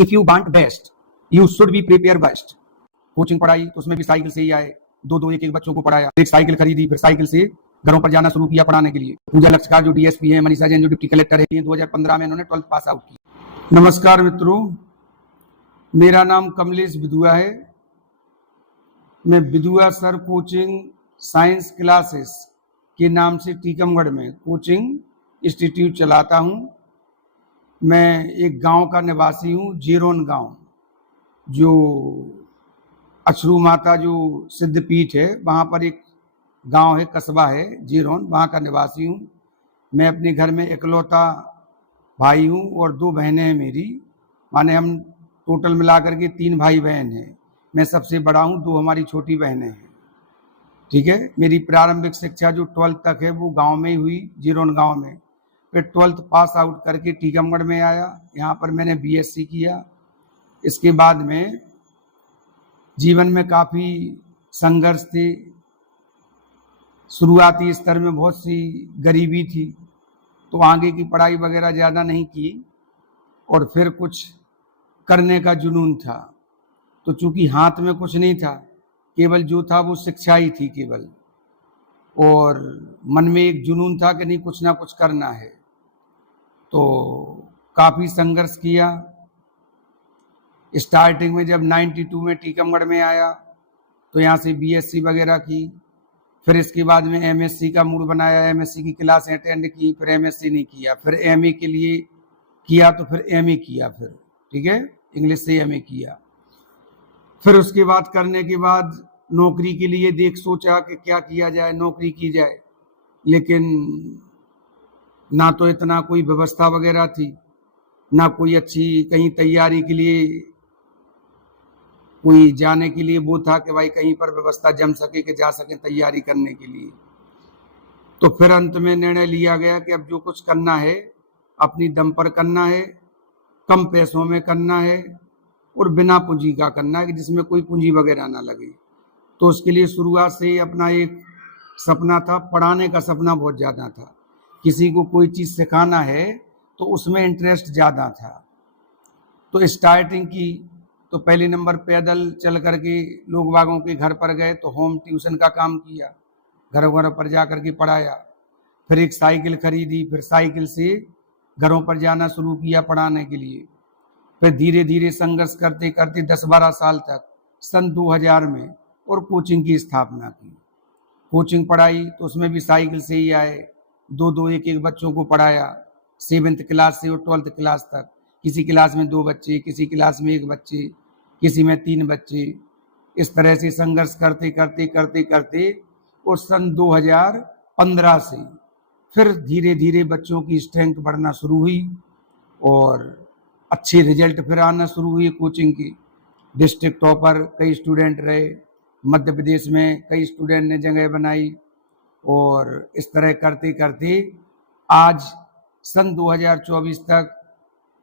If you want best you should be prepare best. Coaching पढ़ाई तो उसमें भी साइकिल से ही आए, दो एक एक बच्चों को पढ़ाया, एक साइकिल खरीदी, फिर साइकिल से घरों पर जाना शुरू किया पढ़ाने के लिए। पूजा लक्षकार जो डीएसपी है, मनीषा जैन जो डिप्टी कलेक्टर है, 2015 में इन्होंने 12th पास आउट की। नमस्कार मित्रों, मेरा नाम कमलेश बिधुआ है। मैं बिधुआ सर कोचिंग साइंस क्लासेस के नाम से टीकमगढ़ में कोचिंग इंस्टीट्यूट चलाता हूं। मैं एक गांव का निवासी हूं, जीरोन गांव, जो अछरू माता जो सिद्ध पीठ है, वहां पर एक गांव है, कस्बा है जीरोन, वहां का निवासी हूं। मैं अपने घर में इकलौता भाई हूं और 2 बहनें हैं मेरी, माने हम टोटल मिलाकर के 3 भाई बहन हैं। मैं सबसे बड़ा हूं, 2 हमारी छोटी बहनें हैं। ठीक है। मेरी प्रारंभिक शिक्षा जो 12th तक है वो गांव में ही हुई, जीरोन गांव में। फिर 12th पास आउट करके टीकमगढ़ में आया, यहाँ पर मैंने बीएससी किया। इसके बाद में जीवन में काफ़ी संघर्ष थे। शुरुआती स्तर में बहुत सी गरीबी थी, तो आगे की पढ़ाई वगैरह ज़्यादा नहीं की, और फिर कुछ करने का जुनून था। तो चूंकि हाथ में कुछ नहीं था, केवल जो था वो शिक्षा ही थी केवल, और मन में एक जुनून था कि नहीं कुछ ना कुछ करना है। तो काफ़ी संघर्ष किया। स्टार्टिंग में जब 92 में टीकमगढ़ में आया तो यहाँ से बीएससी वगैरह की, फिर इसके बाद में एमएससी का मूड बनाया, एमएससी की क्लासें अटेंड की, फिर एमएससी नहीं किया, फिर एमए के लिए किया, तो फिर एमए किया, फिर ठीक है, इंग्लिश से एमए किया। फिर उसके बाद करने के बाद नौकरी के लिए सोचा कि क्या किया जाए, नौकरी की जाए, लेकिन ना तो इतना कोई व्यवस्था वगैरह थी, ना कोई अच्छी कहीं तैयारी के लिए कोई जाने के लिए वो था कि भाई कहीं पर व्यवस्था जम सके कि जा सके तैयारी करने के लिए। तो फिर अंत में निर्णय लिया गया कि अब जो कुछ करना है अपनी दम पर करना है, कम पैसों में करना है और बिना पूंजी का करना है, कि जिसमें कोई पूंजी वगैरह ना लगे। तो उसके लिए शुरुआत से ही अपना एक सपना था, पढ़ाने का सपना बहुत ज़्यादा था। किसी को कोई चीज़ सिखाना है तो उसमें इंटरेस्ट ज़्यादा था। तो स्टार्टिंग की तो पहले नंबर पैदल चल करके लोग बागों के घर पर गए, तो होम ट्यूशन का काम किया, घरों घरों पर जा करके पढ़ाया। फिर एक साइकिल खरीदी, फिर साइकिल से घरों पर जाना शुरू किया पढ़ाने के लिए। फिर धीरे धीरे संघर्ष करते करते 10-12 साल तक सन 2000 में और कोचिंग की स्थापना की। कोचिंग पढ़ाई तो उसमें भी साइकिल से ही आए, 2 एक एक बच्चों को पढ़ाया, 7th क्लास से और 12th क्लास तक। किसी क्लास में 2 बच्चे, किसी क्लास में 1 बच्चे, किसी में 3 बच्चे। इस तरह से संघर्ष करते करते करते करते और सन 2015 से फिर धीरे धीरे बच्चों की स्ट्रेंथ बढ़ना शुरू हुई और अच्छे रिजल्ट फिर आना शुरू हुए कोचिंग की। डिस्ट्रिक्ट टॉपर कई स्टूडेंट रहे, मध्य प्रदेश में कई स्टूडेंट ने जगह बनाई, और इस तरह करते करते आज सन 2024 तक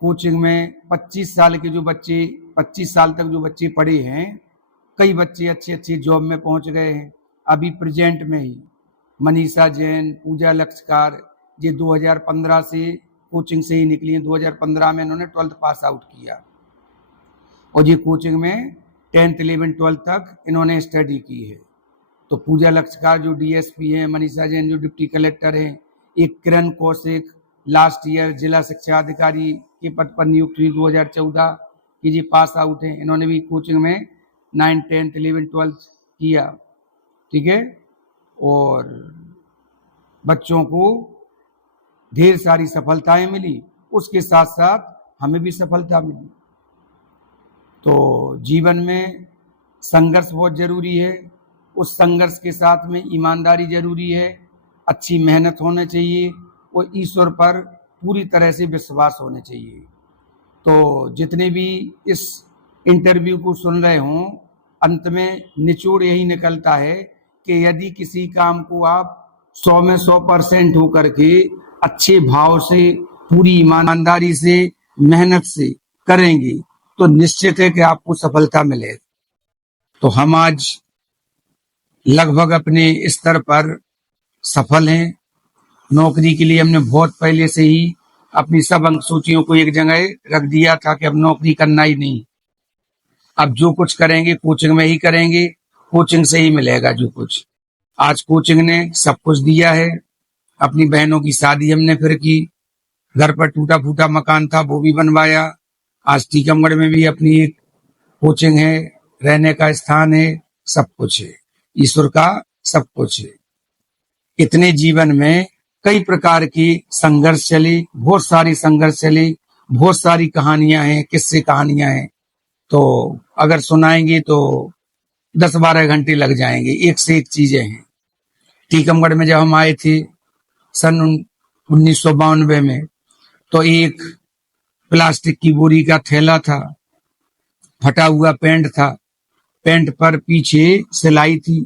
कोचिंग में 25 साल के जो बच्चे, 25 साल तक जो बच्चे पढ़े हैं, कई बच्चे अच्छे अच्छे जॉब में पहुंच गए हैं। अभी प्रेजेंट में ही मनीषा जैन, पूजा लक्षकार, ये 2015 से कोचिंग से ही निकली हैं। 2015 में इन्होंने 12th पास आउट किया और ये कोचिंग में 10th 11 12th तक इन्होंने स्टडी की है। तो पूजा लक्षकार जो डीएसपी हैं, मनीषा जैन जो डिप्टी कलेक्टर हैं, एक किरण कौशिक लास्ट ईयर जिला शिक्षा अधिकारी के पद पर नियुक्त हुई 2014 की, जी पास आउट हैं। इन्होंने भी कोचिंग में 9th 10th 11 12th किया। ठीक है। और बच्चों को ढेर सारी सफलताएं मिली, उसके साथ साथ हमें भी सफलता मिली। तो जीवन में संघर्ष बहुत जरूरी है, उस संघर्ष के साथ में ईमानदारी जरूरी है, अच्छी मेहनत होनी चाहिए और ईश्वर पर पूरी तरह से विश्वास होने चाहिए। तो जितने भी इस इंटरव्यू को सुन रहे हों, अंत में निचोड़ यही निकलता है कि यदि किसी काम को आप 100 में 100% होकर के अच्छे भाव से, पूरी ईमानदारी से, मेहनत से करेंगे तो निश्चित है कि आपको सफलता मिलेगी। तो हम आज लगभग अपने स्तर पर सफल हैं। नौकरी के लिए हमने बहुत पहले से ही अपनी सब अंक सूचियों को एक जगह रख दिया था कि अब नौकरी करना ही नहीं, अब जो कुछ करेंगे कोचिंग में ही करेंगे, कोचिंग से ही मिलेगा जो कुछ। आज कोचिंग ने सब कुछ दिया है। अपनी बहनों की शादी हमने फिर की, घर पर टूटा फूटा मकान था वो भी बनवाया। आज टीकमगढ़ में भी अपनी एक कोचिंग है, रहने का स्थान है, सब कुछ है, ईश्वर का सब कुछ है। इतने जीवन में कई प्रकार की संघर्ष चली, बहुत सारी संघर्ष चली, बहुत सारी कहानियां हैं, किस्से कहानियां हैं, तो अगर सुनाएंगे तो 10-12 घंटे लग जाएंगे। एक से एक चीजें हैं। टीकमगढ़ में जब हम आए थे सन 1992 में, तो एक प्लास्टिक की बोरी का थैला था, फटा हुआ पैंट था, पैंट पर पीछे सिलाई थी,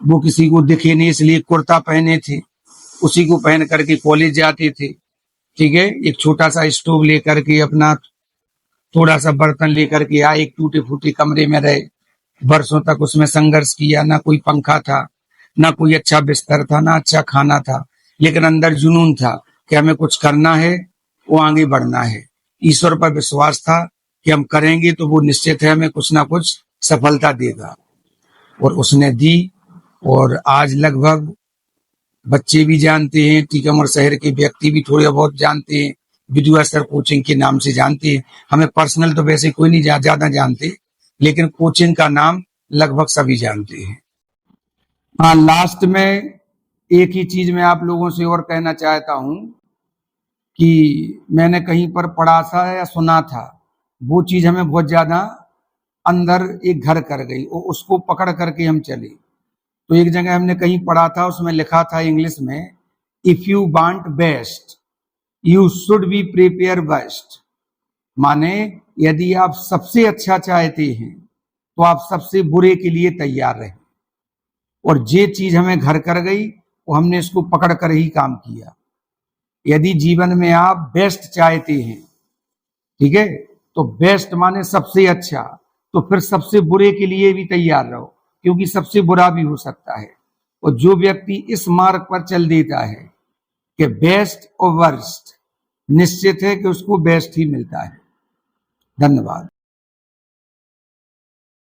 वो किसी को दिखे नहीं इसलिए कुर्ता पहने थे, उसी को पहन करके कॉलेज जाते थे। ठीक है, एक छोटा सा स्टोव लेकर के, अपना थोड़ा सा बर्तन लेकर के आए, एक टूटे फूटे कमरे में रहे, बरसों तक उसमें संघर्ष किया। ना कोई पंखा था, ना कोई अच्छा बिस्तर था, ना अच्छा खाना था, लेकिन अंदर जुनून था कि हमें कुछ करना है, वो आगे बढ़ना है। ईश्वर पर विश्वास था कि हम करेंगे तो वो निश्चित है हमें कुछ ना कुछ सफलता देगा, और उसने दी। और आज लगभग बच्चे भी जानते हैं, टीकमगढ़ शहर के व्यक्ति भी थोड़े बहुत जानते हैं, विद्यासर कोचिंग के नाम से जानते हैं। हमें पर्सनल तो वैसे कोई नहीं ज्यादा जानते, लेकिन कोचिंग का नाम लगभग सभी जानते हैं। हाँ, लास्ट में एक ही चीज मैं आप लोगों से और कहना चाहता हूं कि मैंने कहीं पर पढ़ा था या सुना था, वो चीज हमें बहुत ज्यादा अंदर एक घर कर गई, और उसको पकड़ करके हम चले। तो एक जगह हमने कहीं पढ़ा था, उसमें लिखा था इंग्लिश में, if you want best you should be prepare best. माने यदि आप सबसे अच्छा चाहते हैं तो आप सबसे बुरे के लिए तैयार रहें। और जे चीज हमें घर कर गई, वो हमने इसको पकड़ कर ही काम किया। यदि जीवन में आप बेस्ट चाहते हैं, ठीक है, तो बेस्ट माने सबसे अच्छा, तो फिर सबसे बुरे के लिए भी तैयार रहो, क्योंकि सबसे बुरा भी हो सकता है। और जो व्यक्ति इस मार्ग पर चल देता है कि बेस्ट और वर्स्ट, निश्चित है कि उसको बेस्ट ही मिलता है। धन्यवाद।